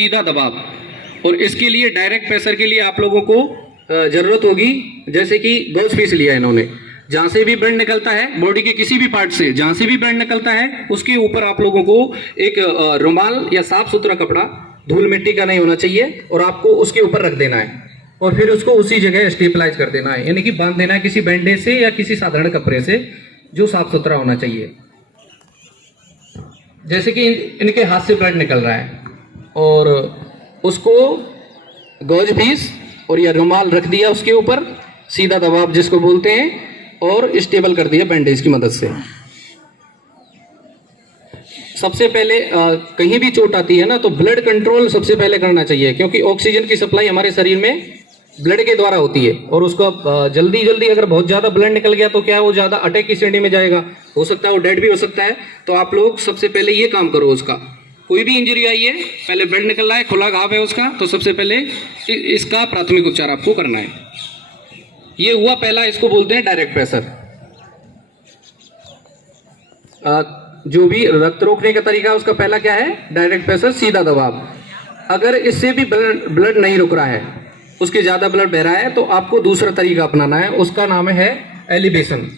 सीधा दबाव। और इसके लिए डायरेक्ट प्रेशर के लिए आप लोगों को जरूरत होगी, जैसे कि गॉज पीस लिया इन्होंने, जहां से भी ब्लड निकलता है बॉडी के किसी भी पार्ट से, जहां से भी ब्लड निकलता है उसके ऊपर आप लोगों को एक रुमाल या साफ सुथरा कपड़ा, धूल मिट्टी का नहीं होना चाहिए, और आपको उसके ऊपर रख देना है और फिर उसको उसी जगह स्टेबलाइज कर देना है, यानी कि बांध देना है किसी बैंडेज से या किसी साधारण कपड़े से जो साफ सुथरा होना चाहिए। जैसे कि इनके हाथ से ब्लड निकल रहा है और उसको गॉज पीस और या रुमाल रख दिया उसके ऊपर, सीधा दबाव जिसको बोलते हैं, और स्टेबल कर दिया बैंडेज की मदद से। सबसे पहले कहीं भी चोट आती है ना तो ब्लड कंट्रोल सबसे पहले करना चाहिए, क्योंकि ऑक्सीजन की सप्लाई हमारे शरीर में ब्लड के द्वारा होती है, और उसको जल्दी जल्दी अगर बहुत ज़्यादा ब्लड निकल गया तो क्या है, वो ज़्यादा अटैक की श्रेणी में जाएगा, हो सकता है वो डेड भी हो सकता है। तो आप लोग सबसे पहले ये काम करो, उसका कोई भी इंजरी आई है, पहले ब्लड निकल रहा है, खुला घाव है उसका, तो सबसे पहले इसका प्राथमिक उपचार आपको करना है। ये हुआ पहला, इसको बोलते हैं डायरेक्ट प्रेशर। जो भी रक्त रोकने का तरीका उसका पहला क्या है, डायरेक्ट प्रेशर, सीधा दबाव। अगर इससे भी ब्लड नहीं रुक रहा है, उसके ज़्यादा ब्लड बह रहा है, तो आपको दूसरा तरीका अपनाना है, उसका नाम है एलिवेशन।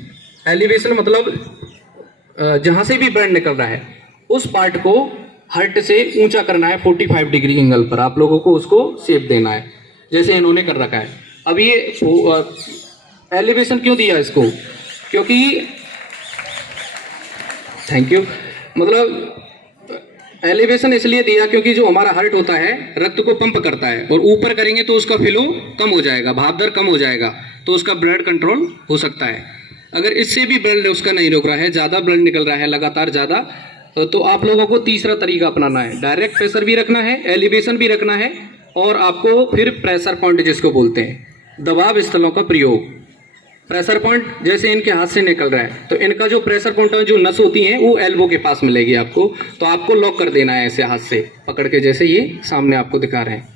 एलिवेशन मतलब जहाँ से भी ब्लड निकल रहा है उस पार्ट को हार्ट से ऊंचा करना है, 45 डिग्री एंगल पर आप लोगों को उसको शेप देना है, जैसे इन्होंने कर रखा है। अब ये एलिवेशन क्यों दिया इसको, क्योंकि थैंक यू, मतलब एलिवेशन इसलिए दिया क्योंकि जो हमारा हार्ट होता है रक्त को पंप करता है, और ऊपर करेंगे तो उसका फ्लो कम हो जाएगा, भाप दर कम हो जाएगा, तो उसका ब्लड कंट्रोल हो सकता है। अगर इससे भी ब्लड उसका नहीं रुक रहा है, ज़्यादा ब्लड निकल रहा है लगातार ज़्यादा, तो आप लोगों को तीसरा तरीका अपनाना है, डायरेक्ट प्रेशर भी रखना है, एलिवेशन भी रखना है, और आपको फिर प्रेशर पॉइंट जिसको बोलते हैं, दबाव स्थलों का प्रयोग। प्रेशर पॉइंट जैसे इनके हाथ से निकल रहा है तो इनका जो प्रेशर पॉइंट है, जो नस होती है वो एल्बो के पास मिलेगी आपको, तो आपको लॉक कर देना है ऐसे हाथ से पकड़ के, जैसे ये सामने आपको दिखा रहे हैं।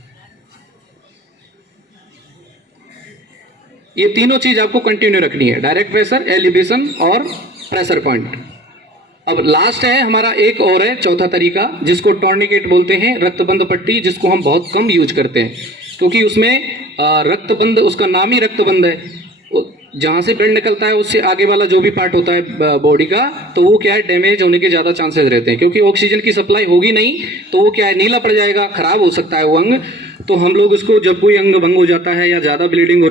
ये तीनों चीज आपको कंटिन्यू रखनी है, डायरेक्ट प्रेशर, एलिवेशन और प्रेशर पॉइंट। अब लास्ट है हमारा, एक और है चौथा तरीका, जिसको टॉर्निकेट बोलते हैं, रक्तबंध पट्टी, जिसको हम बहुत कम यूज करते हैं क्योंकि उसमें रक्तबंध, उसका नाम ही रक्तबंध है, जहाँ से ब्लड निकलता है उससे आगे वाला जो भी पार्ट होता है बॉडी का, तो वो क्या है, डैमेज होने के ज़्यादा चांसेस रहते हैं, क्योंकि ऑक्सीजन की सप्लाई होगी नहीं तो वो क्या है, नीला पड़ जाएगा, खराब हो सकता है वो अंग। तो हम लोग उसको, जब कोई अंग भंग हो जाता है या ज़्यादा ब्लीडिंग